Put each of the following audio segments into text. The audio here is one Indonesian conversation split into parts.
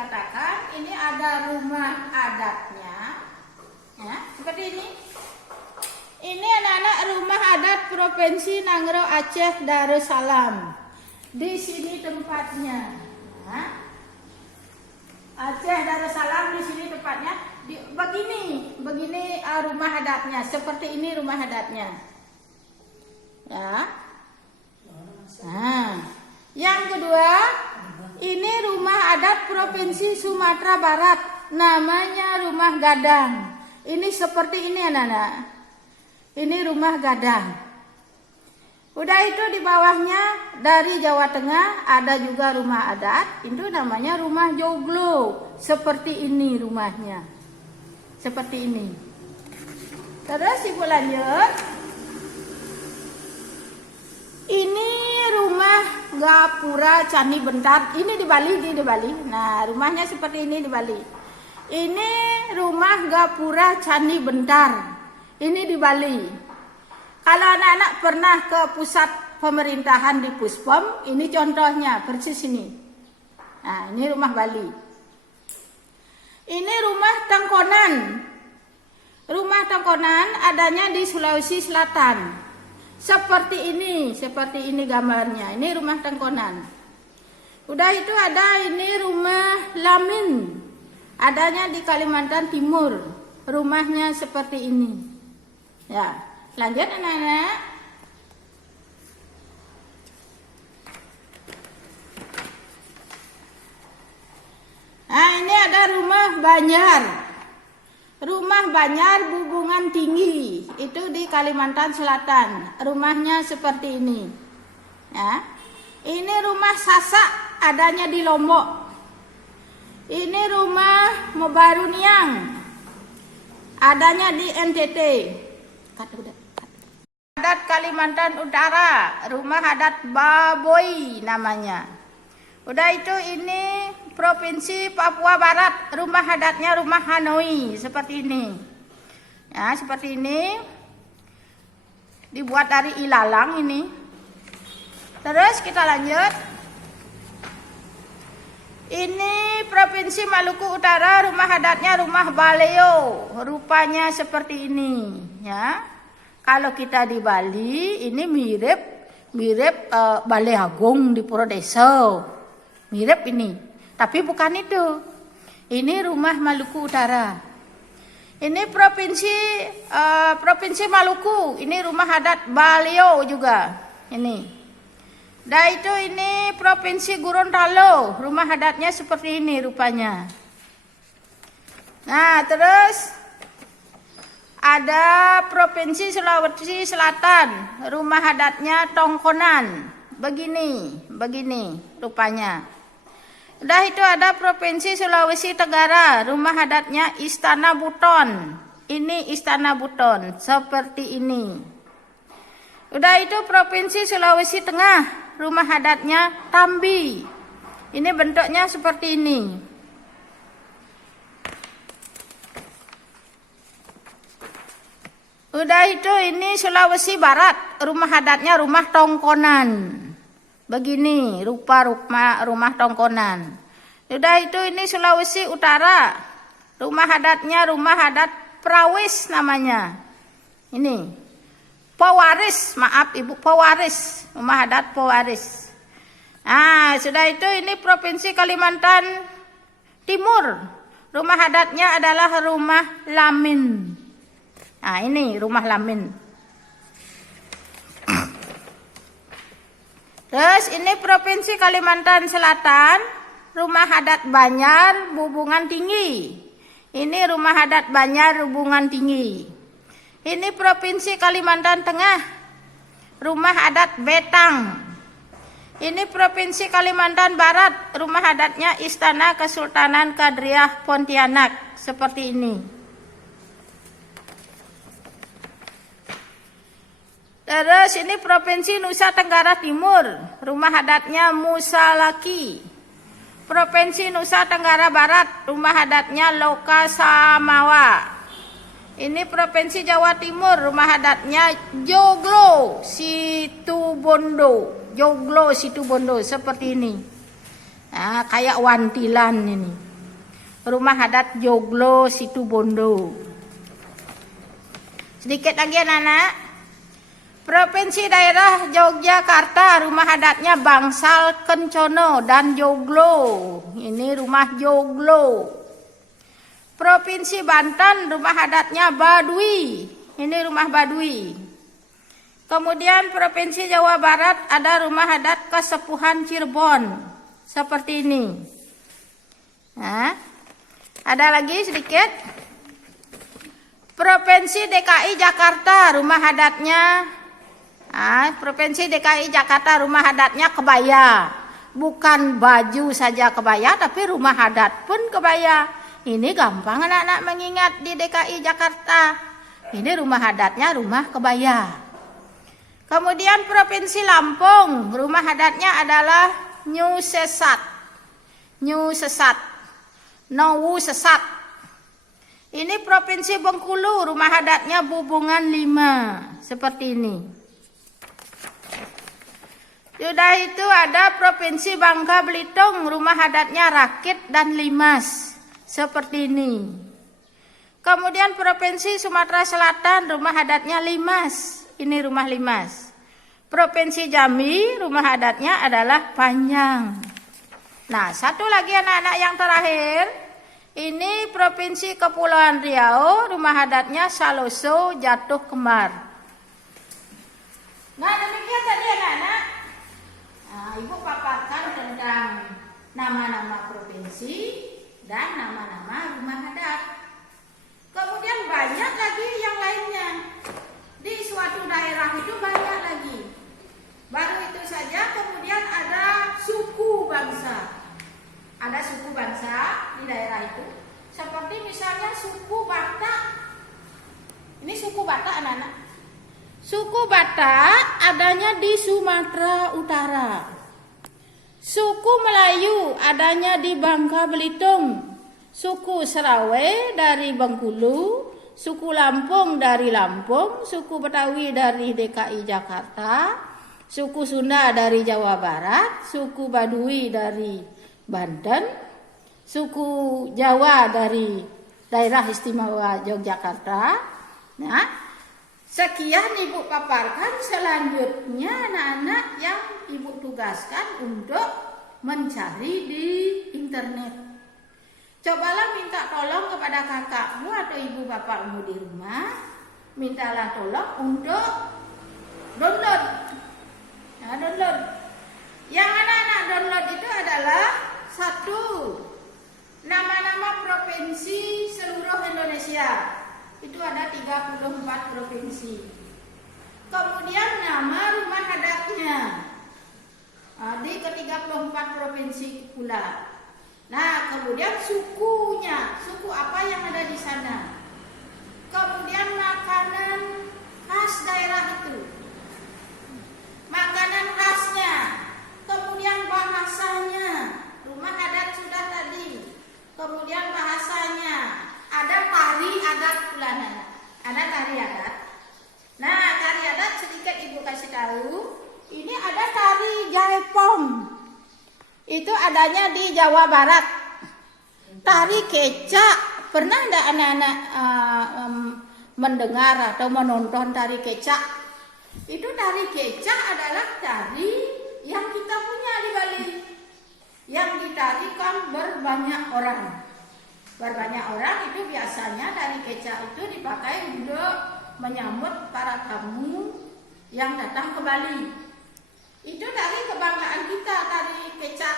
katakan ini ada rumah adatnya, ya, seperti ini. Ini anak-anak rumah adat Provinsi Nangro Aceh Darussalam. Di sini tempatnya. Nah, Aceh Darussalam di sini tempatnya. Begini rumah adatnya. Seperti ini rumah adatnya. Ya. Nah, yang kedua, ini rumah adat Provinsi Sumatera Barat. Namanya Rumah Gadang. Ini seperti ini anak-anak. Ini Rumah Gadang. Udah itu di bawahnya dari Jawa Tengah ada juga rumah adat. Itu namanya Rumah Joglo. Seperti ini rumahnya. Seperti ini. Terus ibu lanjut. Ini rumah Gapura Candi Bentar. Ini di Bali. Nah, rumahnya seperti ini di Bali. Ini rumah Gapura Candi Bentar. Ini di Bali. Kalau anak-anak pernah ke pusat pemerintahan di Puspom, ini contohnya persis ini. Nah, ini rumah Bali. Ini rumah Tengkonan. Rumah Tengkonan adanya di Sulawesi Selatan. Seperti ini gambarnya. Ini rumah Tengkonan. Udah itu ada ini rumah Lamin. Adanya di Kalimantan Timur. Rumahnya seperti ini. Ya, lanjut anak-anak. Nah, ini ada rumah Banjar. Rumah Banjar Bubungan Tinggi, itu di Kalimantan Selatan. Rumahnya seperti ini. Ya. Ini rumah Sasak, adanya di Lombok. Ini rumah Mobaruniang, adanya di NTT. Adat Kalimantan Utara, rumah adat Baboy namanya. Udah itu ini Provinsi Papua Barat, rumah adatnya rumah Hanoi, seperti ini. Ya, seperti ini. Dibuat dari ilalang ini. Terus kita lanjut. Ini Provinsi Maluku Utara, rumah adatnya rumah Baleo. Rupanya seperti ini, ya. Kalau kita di Bali, ini mirip Balai Agung di Purworejo. Mirip ini. Tapi bukan itu. Ini rumah Maluku Utara. Ini Provinsi Maluku. Ini rumah adat Baleo juga. Ini. Dan itu ini Provinsi Gorontalo. Rumah adatnya seperti ini rupanya. Nah, terus ada Provinsi Sulawesi Selatan. Rumah adatnya Tongkonan. Begini rupanya. Udah itu ada Provinsi Sulawesi Tenggara, rumah adatnya Istana Buton. Ini Istana Buton, seperti ini. Udah itu Provinsi Sulawesi Tengah, rumah adatnya Tambi. Ini bentuknya seperti ini. Udah itu ini Sulawesi Barat, rumah adatnya rumah Tongkonan. Begini rupa rumah Tongkonan. Udah itu ini Sulawesi Utara. Rumah adatnya rumah adat Prawis namanya. Ini. Pewaris, maaf Ibu, Pewaris. Rumah adat Pewaris. Nah, sudah itu ini Provinsi Kalimantan Timur. Rumah adatnya adalah rumah Lamin. Nah, ini rumah Lamin. Terus ini Provinsi Kalimantan Selatan, rumah adat Banjar Bubungan Tinggi. Ini rumah adat Banjar Bubungan Tinggi. Ini Provinsi Kalimantan Tengah, rumah adat Betang. Ini Provinsi Kalimantan Barat, rumah adatnya Istana Kesultanan Kadriah Pontianak. Seperti ini. Terus ini Provinsi Nusa Tenggara Timur, rumah adatnya Musalaki. Provinsi Nusa Tenggara Barat, rumah adatnya Lokasamawa. Ini Provinsi Jawa Timur, rumah adatnya Joglo Situbondo. Joglo Situbondo, seperti ini. Nah, kayak wantilan ini. rumah adat Joglo Situbondo. Sedikit lagi anak-anak. Provinsi daerah Yogyakarta, rumah adatnya Bangsal Kencono dan Joglo. Ini rumah Joglo. Provinsi Banten, rumah adatnya Baduy. Ini rumah Baduy. Kemudian Provinsi Jawa Barat ada rumah adat Kesepuhan Cirebon. Seperti ini. Nah, ada lagi sedikit. Provinsi DKI Jakarta, rumah adatnya Provinsi DKI Jakarta, rumah adatnya kebaya. Bukan baju saja kebaya, tapi rumah adat pun kebaya. Ini gampang anak-anak mengingat di DKI Jakarta. Ini rumah adatnya rumah kebaya. Kemudian Provinsi Lampung, rumah adatnya adalah New Sesat. Nowu Sesat. Ini Provinsi Bengkulu, rumah adatnya Bubungan 5. Seperti ini. Sudah itu ada Provinsi Bangka Belitung, rumah adatnya Rakit dan Limas. Seperti ini. Kemudian Provinsi Sumatera Selatan, rumah adatnya Limas. Ini rumah Limas. Provinsi Jambi, rumah adatnya adalah Panjang. Nah, satu lagi anak-anak yang terakhir. Ini Provinsi Kepulauan Riau, rumah adatnya Saloso Jatuh Kembar. Nah, demikian tadi anak-anak. Ibu paparkan tentang nama-nama provinsi dan nama-nama rumah adat. Kemudian banyak lagi yang lainnya. Di suatu daerah itu banyak lagi. Baru itu saja kemudian ada suku bangsa. Ada suku bangsa di daerah itu. Seperti misalnya suku Batak. Ini suku Batak anak-anak. Suku Batak adanya di Sumatera Utara. Suku Melayu adanya di Bangka Belitung. Suku Serawe dari Bengkulu. Suku Lampung dari Lampung. Suku Betawi dari DKI Jakarta. Suku Sunda dari Jawa Barat. Suku Baduy dari Banten. Suku Jawa dari Daerah Istimewa Yogyakarta. Nah, sekian Ibu paparkan. Selanjutnya anak-anak yang Ibu tugaskan untuk mencari di internet. Cobalah minta tolong kepada kakakmu atau ibu bapakmu di rumah. Mintalah tolong untuk download. Nah, download. Yang anak-anak download itu adalah satu, nama-nama provinsi seluruh Indonesia. Itu ada 34 provinsi. Kemudian nama rumah adatnya di ke-34 provinsi pula. Nah, kemudian sukunya, suku apa yang ada di sana. Kemudian makanan khas daerah itu. Makanan khasnya. Kemudian bahasanya. Rumah adat sudah tadi. Kemudian bahasanya. Ada tari adat pula. Ada tari adat. Nah, tari adat sedikit Ibu kasih tahu. Ini ada tari Jaipong. Itu adanya di Jawa Barat. Tari kecak. Pernah enggak anak-anak mendengar atau menonton tari kecak? Itu tari kecak adalah tari yang kita punya di Bali. Yang ditarikan berbanyak orang. Berbanyak orang itu biasanya tari kecak itu dipakai untuk menyambut para tamu yang datang ke Bali. Itu tari kebanggaan kita, tari kecak.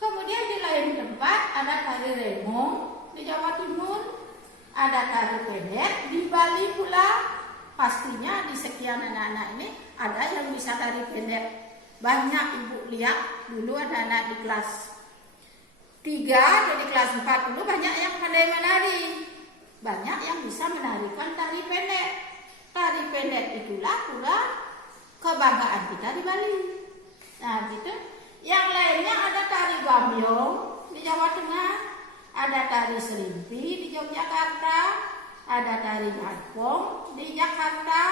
Kemudian di lain tempat ada tari remong di Jawa Timur, ada tari pendek di Bali pula. Pastinya di sekian anak-anak ini ada yang bisa tari pendek. Banyak Ibu lihat dulu ada anak di kelas 3 atau di kelas 4 dulu banyak yang pandai menari. Banyak yang bisa menarikan tari pendek. Tari pendek itulah pula kebanggaan kita di Bali. Nah, gitu. Yang lainnya ada tari gambyong di Jawa Tengah, ada tari serimpi di Yogyakarta, ada tari jangkong di Jakarta,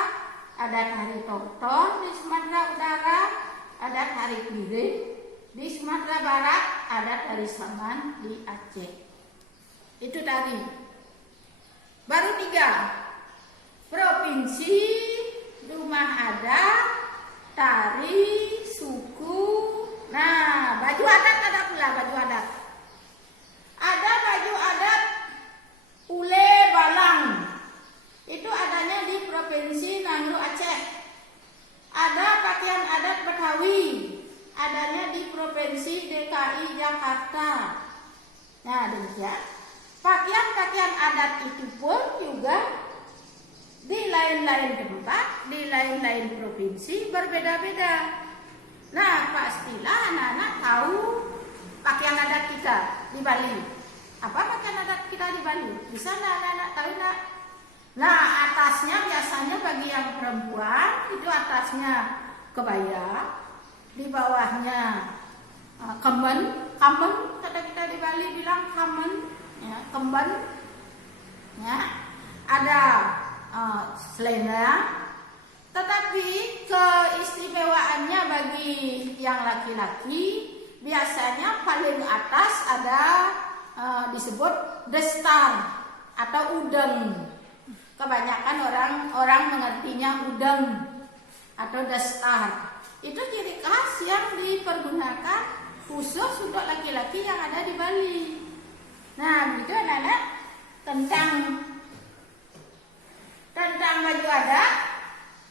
ada tari tortor di Sumatera Utara, ada tari piring di Sumatera Barat, ada tari saman di Aceh. Itu tadi. Baru 3. Provinsi, rumah adat, tari, suku. Nah, baju adat ada pula baju adat. Ada baju adat Ule Balang. Itu adanya di Provinsi Nangro Aceh. Ada pakaian adat Betawi. Adanya di Provinsi DKI Jakarta. Nah, demikian. Pakaian-pakaian adat itu pun juga di lain-lain tempat, di lain-lain provinsi berbeda-beda. Nah, pastilah anak-anak tahu pakaian adat kita di Bali. Apa pakaian adat kita di Bali? Bisa nggak anak-anak tahu nggak? Nah, atasnya biasanya bagi yang perempuan itu atasnya kebaya, di bawahnya kemen kata kita di Bali bilang kemen, ya, kemben, ya, ada selendang. Tetapi keistimewaannya bagi yang laki-laki biasanya paling atas ada disebut destar atau udeng. Kebanyakan orang mengertinya udeng atau destar. Itu ciri khas yang dipergunakan khusus untuk laki-laki yang ada di Bali. Nah, begitu anak-anak tentang baju adat,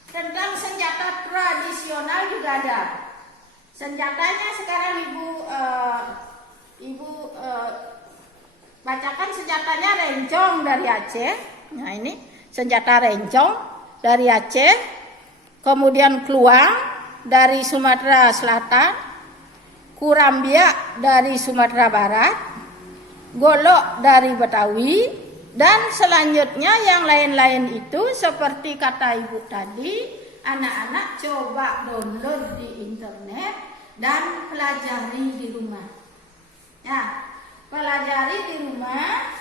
tentang senjata tradisional juga ada. Senjatanya sekarang ibu bacakan senjatanya rencong dari Aceh. Nah, ini senjata rencong dari Aceh, kemudian kluang dari Sumatera Selatan, kurambia dari Sumatera Barat, golok dari Betawi, dan selanjutnya yang lain-lain itu seperti kata ibu tadi, anak-anak coba download di internet dan pelajari di rumah. Ya, pelajari di rumah.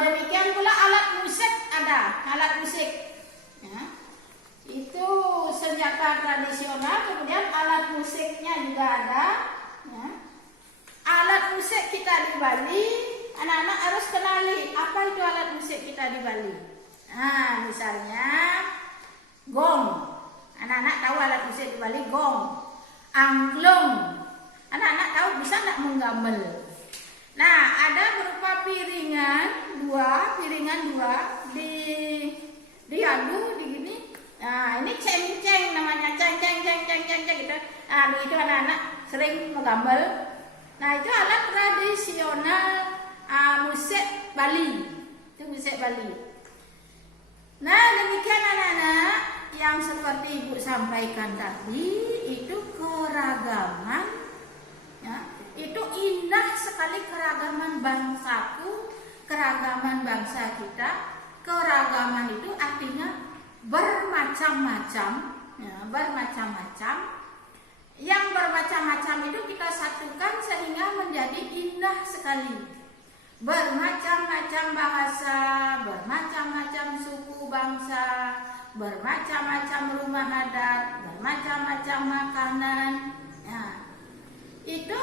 Demikian pula alat musik ada, alat musik. Ya. Itu senjata tradisional, kemudian alat musiknya juga ada. Ya. Alat musik kita di Bali, anak-anak harus kenali apa itu alat musik kita di Bali. Nah, misalnya gong. Anak-anak tahu alat musik di Bali, gong. Angklung. Anak-anak tahu bisa nggak menggamel? Nah, ada berupa piringan dua diadu di gini. Nah, ini ceng-ceng namanya, ceng gitu. Nah, itu anak-anak sering menggamel. Nah, itu alat tradisional musik Bali. Itu musik Bali. Nah, demikian anak-anak yang seperti ibu sampaikan tadi, itu keragaman. Ya, itu indah sekali keragaman bangsaku, keragaman bangsa kita. Keragaman itu artinya bermacam-macam, ya, bermacam-macam. Yang bermacam-macam itu kita satukan sehingga menjadi indah sekali. Bermacam-macam bahasa, bermacam-macam suku bangsa, bermacam-macam rumah adat, bermacam-macam makanan. Nah, itu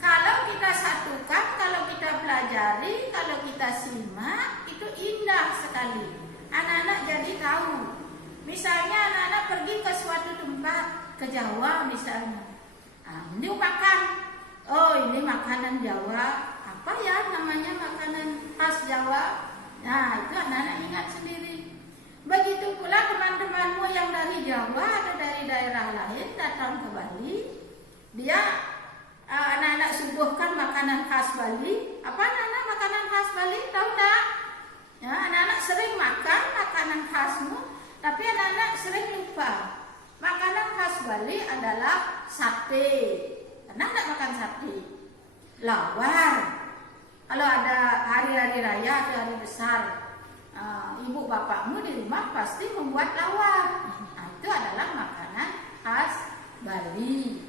kalau kita satukan, kalau kita pelajari, kalau kita simak, itu indah sekali. Anak-anak jadi tahu. Misalnya anak-anak pergi ke suatu tempat, ke Jawa misalnya. Ini makan. Oh, ini makanan Jawa. Apa ya namanya makanan khas Jawa? Nah, itu anak-anak ingat sendiri. Begitu pula teman-temanmu yang dari Jawa atau dari daerah lain datang ke Bali, dia anak-anak suguhkan makanan khas Bali. Apa anak-anak makanan khas Bali? Tahu tak? Ya, anak-anak sering makan makanan khasmu, tapi anak-anak sering lupa. Makanan khas Bali adalah sate. Pernah nggak makan sate? Lawar. Kalau ada hari-hari raya atau hari besar, ibu bapakmu di rumah pasti membuat lawar. Nah, itu adalah makanan khas Bali.